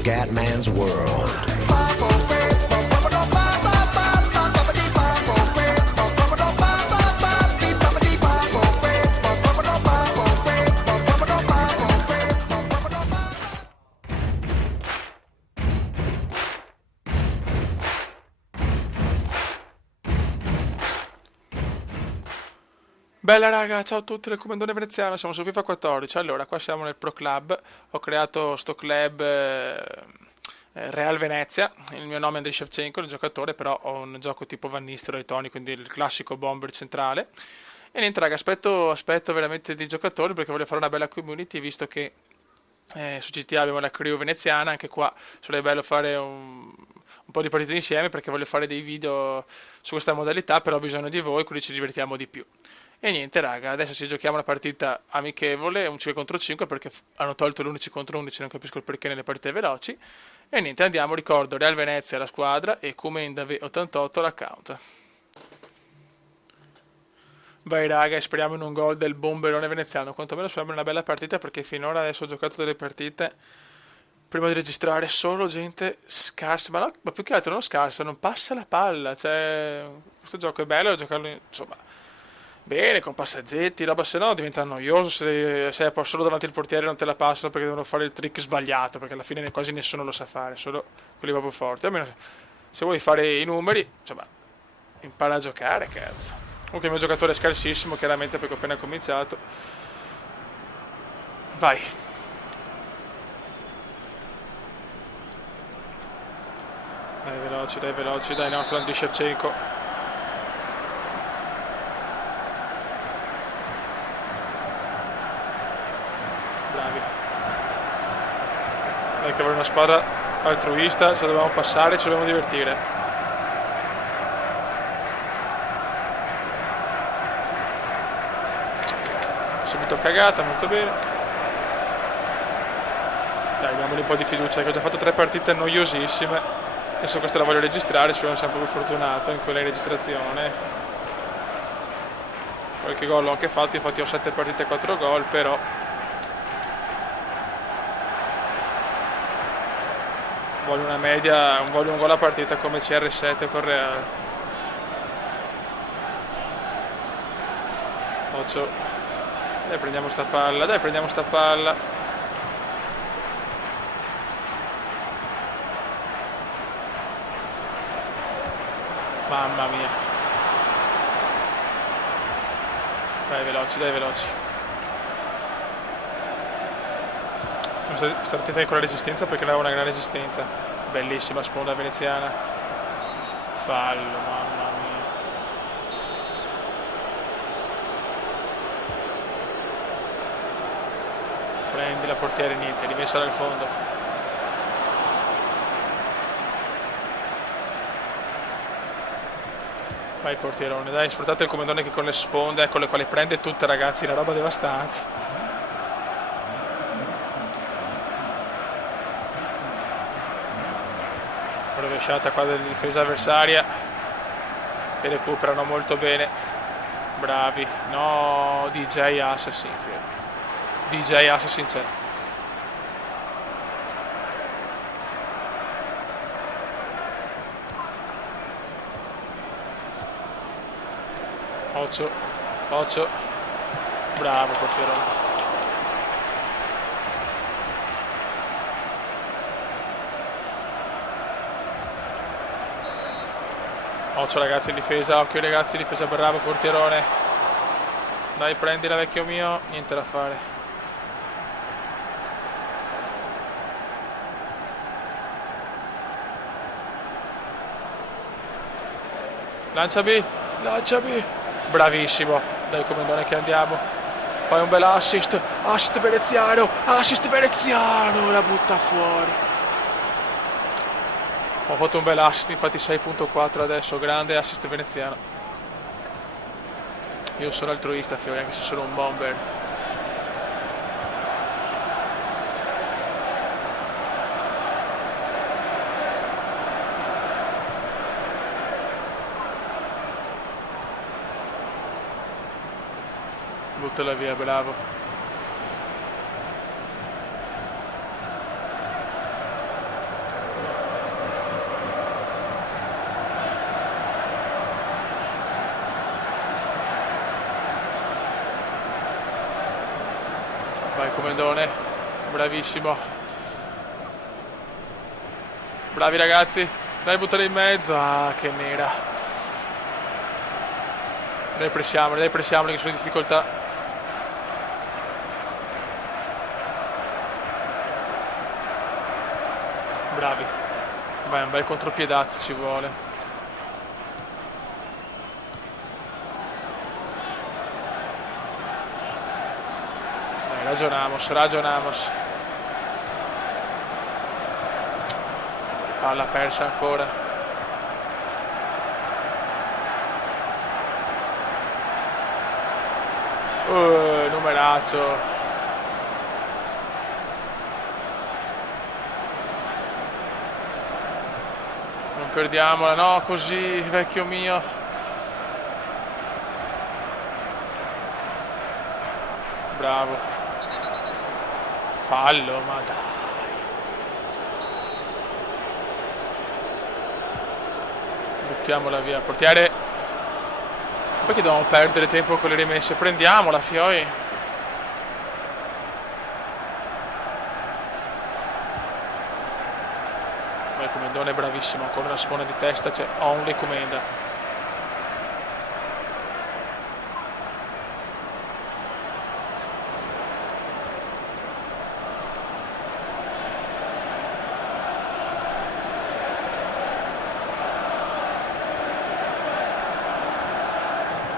Scatman's World. Bella raga, ciao a tutti del Comandone Veneziano, siamo su FIFA 14. Allora, qua siamo nel Pro Club, ho creato sto club Real Venezia, il mio nome è Andriy Shevchenko, il giocatore, però ho un gioco tipo Van Nistelrooy e Toni, quindi il classico bomber centrale. E niente raga, aspetto veramente di giocatori perché voglio fare una bella community, visto che su GTA abbiamo la crew veneziana, anche qua sarebbe bello fare un po' di partite insieme perché voglio fare dei video su questa modalità, però ho bisogno di voi, quindi ci divertiamo di più. E niente raga, adesso ci giochiamo una partita amichevole, un 5 contro 5 perché hanno tolto l'11 contro 11, non capisco il perché nelle partite veloci. E niente, andiamo, ricordo Real Venezia la squadra e Comendave 88 l'account. Vai raga, e speriamo in un gol del bomberone veneziano, quantomeno speriamo in una bella partita perché finora adesso ho giocato delle partite prima di registrare solo gente scarsa, ma più che altro non scarsa, non passa la palla, cioè questo gioco è bello giocarlo insomma bene, con passaggetti, roba, se no diventa noioso se sei solo davanti al portiere e non te la passano perché devono fare il trick sbagliato, perché alla fine quasi nessuno lo sa fare, solo quelli proprio forti. Almeno se vuoi fare i numeri, insomma, impara a giocare, cazzo. Comunque il mio giocatore è scarsissimo, chiaramente perché ho appena cominciato. Vai. Dai veloci, dai nostro Andriy Shevchenko. Bravi. Dai che vuole una squadra altruista, se dobbiamo passare ci dobbiamo divertire. Subito cagata, molto bene. Dai, diamogli un po' di fiducia, che ho già fatto 3 partite noiosissime. Adesso questa la voglio registrare, spero sia un po' più fortunato in quella in registrazione. Qualche gol l'ho anche fatto, infatti ho 7 partite e 4 gol, però voglio una media, voglio un gol a partita come CR7 con Real. Occhio. Dai, prendiamo sta palla. Mamma mia. Dai, veloci. Sta attenti con la resistenza perché lei ha una gran resistenza. Bellissima sponda veneziana. Fallo, mamma mia. Prendi la portiere, niente, rimessa dal fondo. Vai portierone, dai, sfruttate il comandone che con le sponde, con le quali prende tutte ragazzi, una roba devastante. Rovesciata qua della difesa avversaria e recuperano molto bene. Bravi. No, DJ Assassin c'è. Occhio. Bravo portierone. Occhio ragazzi in difesa, bravo portierone. Dai, prendila vecchio mio, niente da fare. Lanciami. Bravissimo. Dai comandone che andiamo. Fai un bel assist veneziano, la butta fuori. Ho fatto un bel assist, infatti 6.4 adesso, grande assist veneziano. Io sono altruista, fiore, anche se sono un bomber. Buttala via, bravo. Vai Comendone, bravissimo. Bravi ragazzi, dai, buttare in mezzo. Ah, che nera. Dai, pressiamoli che sono in difficoltà. Bravi. Beh, un bel contropiedazzo ci vuole. Dai, ragionamos. Palla persa ancora. Numerazzo. Non perdiamola, no, così, vecchio mio. Bravo. Fallo, ma dai. Buttiamola via, portiere. Perché dobbiamo perdere tempo con le rimesse? Prendiamola, fioi. Il Comendone è bravissimo, ancora una sfona di testa, c'è only Comenda.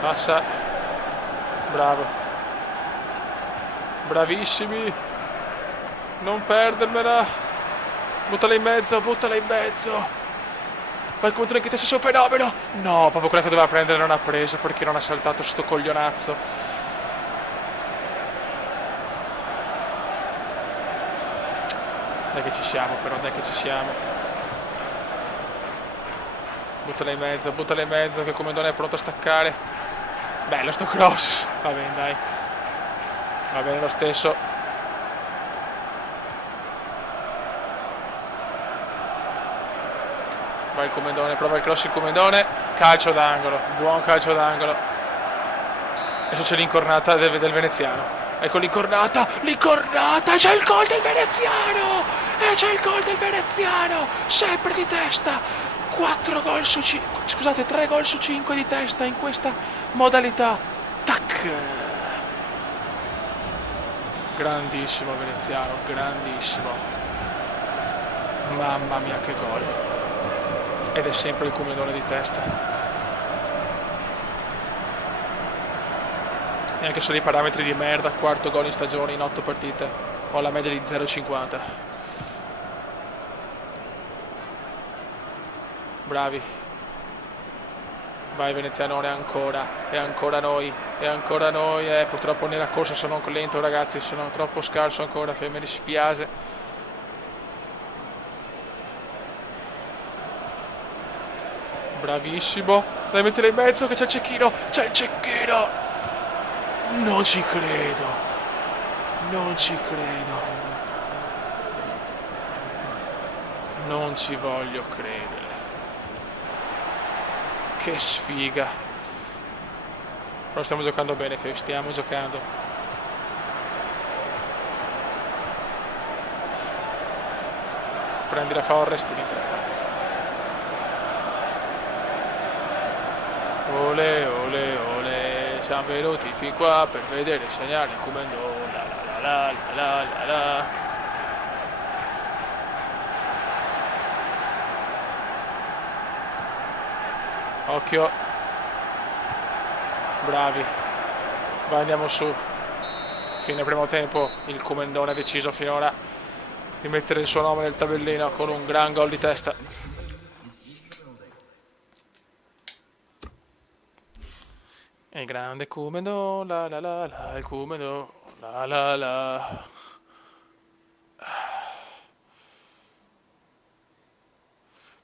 Passa. Bravo. Bravissimi. Non perdermela. Buttala in mezzo. Vai contro anche te, sei un fenomeno. No, proprio quella che doveva prendere non ha preso perché non ha saltato sto coglionazzo. Dai che ci siamo però, Buttala in mezzo che il Comendone è pronto a staccare. Bello sto cross. Va bene, dai. Va bene lo stesso. Va il Comendone, prova il cross il Comendone. Calcio d'angolo, buon calcio d'angolo. Adesso c'è l'incornata del veneziano. Ecco l'incornata, c'è il gol del veneziano. E c'è il gol del veneziano. Sempre di testa. 3 gol su 5 di testa in questa modalità. Tac. Grandissimo veneziano, grandissimo. Mamma mia che gol. Ed è sempre il Comendone di testa. E anche se dei parametri di merda, 4 gol in stagione in 8 partite. Ho la media di 0,50. Bravi. Vai venezianone ancora. E ancora noi. Purtroppo nella corsa sono lento ragazzi. Sono troppo scarso ancora. Mi dispiace. Bravissimo. Dai, mettere in mezzo che c'è il cecchino. Non ci credo. Non ci voglio credere. Che sfiga. Però stiamo giocando bene, stiamo giocando. Prendi la Forrest, niente da fare. Ole, siamo venuti fin qua per vedere il segnale il Comendone. La. Occhio. Bravi. Vai, andiamo su. Fine primo tempo. Il Comendone ha deciso finora di mettere il suo nome nel tabellino con un gran gol di testa. E grande Comendone, il Comendone,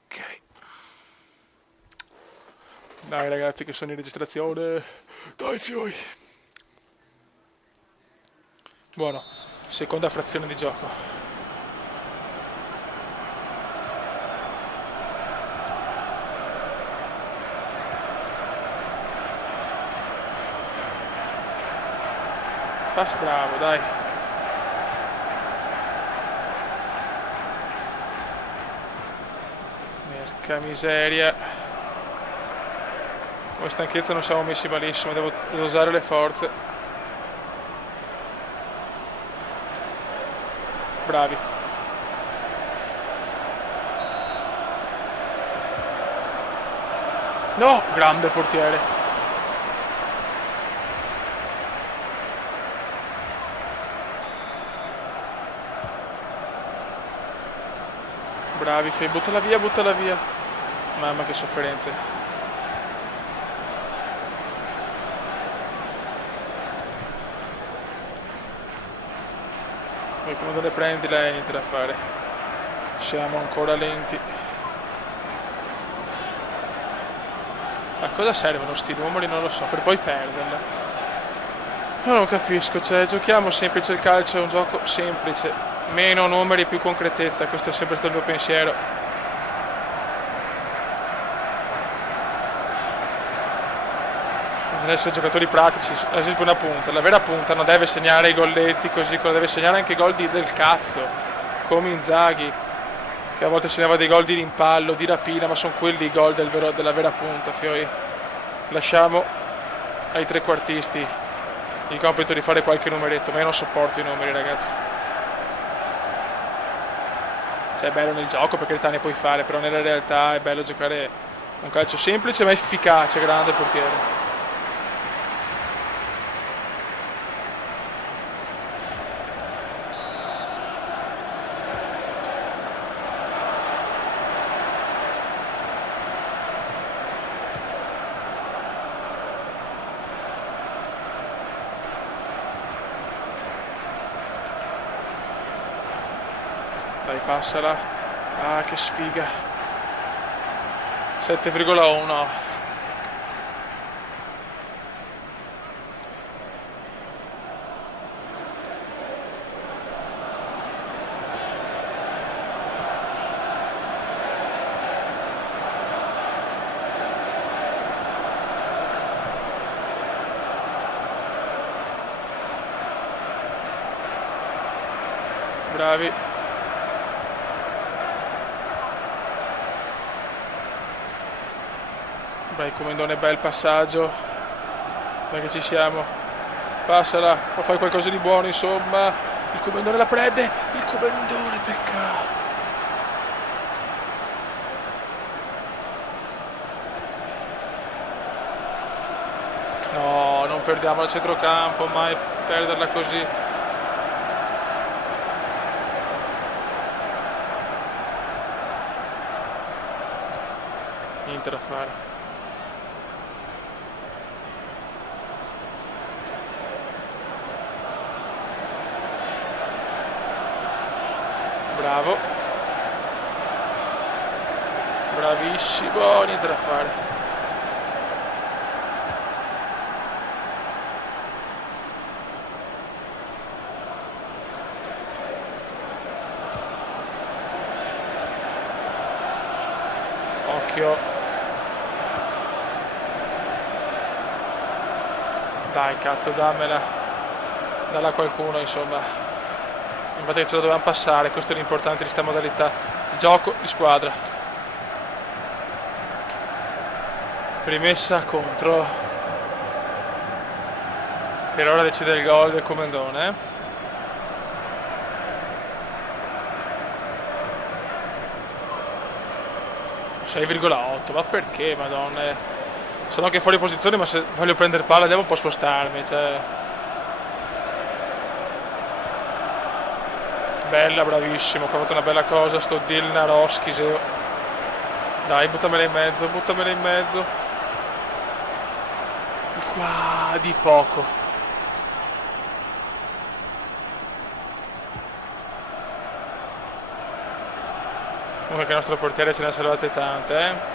Ok. Dai ragazzi che sono in registrazione. Dai fioi. Buono. Seconda frazione di gioco. Bravo, dai. Porca miseria. Come stanchezza non siamo messi malissimo, devo usare le forze. Bravi. No, grande portiere. Bravi, Fei, buttala via, buttala via. Mamma che sofferenze. Poi quando le prendi lei niente da fare. Siamo ancora lenti. A cosa servono sti numeri? Non lo so, per poi perderla. Io non capisco, cioè giochiamo semplice il calcio, è un gioco semplice. Meno numeri, più concretezza, questo è sempre stato il mio pensiero. Bisogna essere giocatori pratici, ad esempio una punta. La vera punta non deve segnare i golletti così, deve segnare anche i gol del cazzo, come Inzaghi, che a volte segnava dei gol di rimpallo, di rapina, ma sono quelli i gol della vera punta, fioi. Lasciamo ai trequartisti il compito di fare qualche numeretto, ma io non sopporto i numeri, ragazzi. Cioè è bello nel gioco, per carità ne puoi fare, però nella realtà è bello giocare un calcio semplice ma efficace, grande portiere. Dai, passala. Ah, che sfiga. 7,1. Bravi. Vai Comendone, bel passaggio. Dai che ci siamo. Passala, o fai qualcosa di buono insomma. Il Comendone la prende. Il Comendone, peccato. No, non perdiamo il centrocampo, mai perderla così. Niente da fare. Bravo. Bravissimo, niente da fare. Occhio. Dai, cazzo, dammela. Dalla a qualcuno, insomma. Infatti che ce la dovevamo passare, questo è l'importante di questa modalità. Gioco di squadra. Rimessa contro. Per ora decide il gol del Comendone. 6,8, ma perché, madonna? Sono anche fuori posizione, ma se voglio prendere palla devo un po' spostarmi, cioè. Bella, bravissimo, ho fatto una bella cosa, sto Dilnaroski. Dai, buttamela in mezzo, buttamela in mezzo. Qua di poco. Comunque che il nostro portiere ce ne ha salvate tante,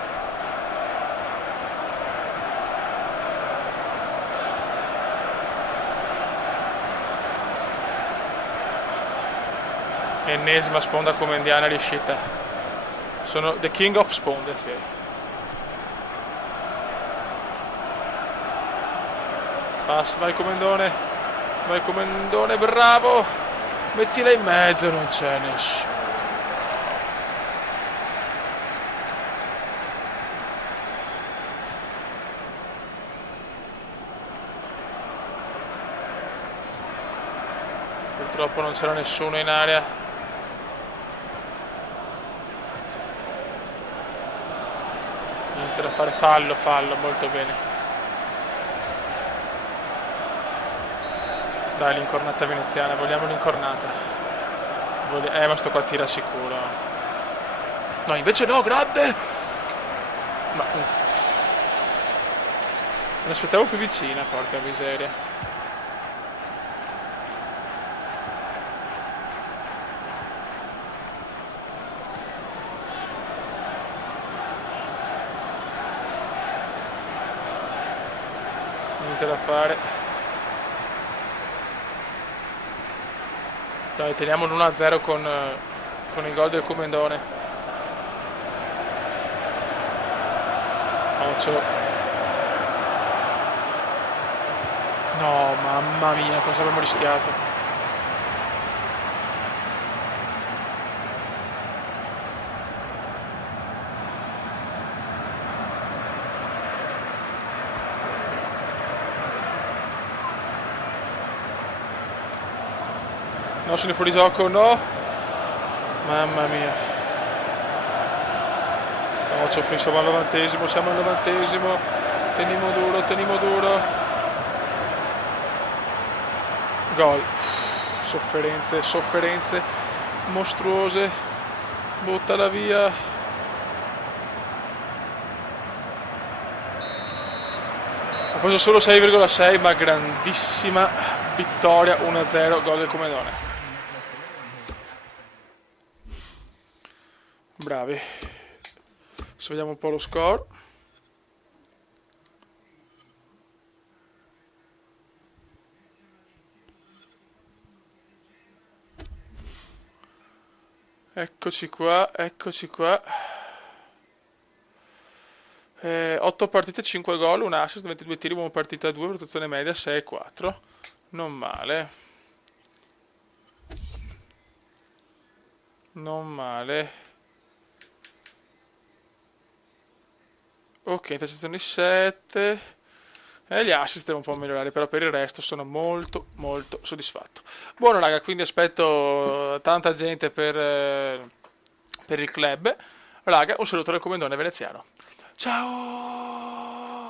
Ennesima sponda comendiana riuscita. Sono the king of sponde, Passa, vai Comendone, bravo, mettila in mezzo, non c'è nessuno. Purtroppo non c'era nessuno in area. Niente da fare, fallo, molto bene. Dai, l'incornata veneziana, vogliamo l'incornata. Ma sto qua tira sicuro. No, invece no, grande! Ma... Me l'aspettavo più vicina, porca miseria. Niente da fare. Dai, teniamo l'1-0 con il gol del Comendone. Occhio. No, mamma mia, cosa abbiamo rischiato. No, sono fuori gioco, no. Mamma mia. No, siamo al 90esimo. Teniamo duro. Gol. Sofferenze mostruose. Buttala via. Ha preso solo 6,6, ma grandissima vittoria, 1-0, gol del Comendone. Bravi. Adesso vediamo un po' lo score. Eccoci qua. 8 partite, 5 gol, un assist, 22 tiri, una partita 2, rotazione media 6-4. Non male. Ok, intercezioni 7. Gli assist devo un po' migliorare, però per il resto sono molto soddisfatto. Buono raga, quindi aspetto tanta gente per il club. Raga, un saluto dal Comendone veneziano. Ciao!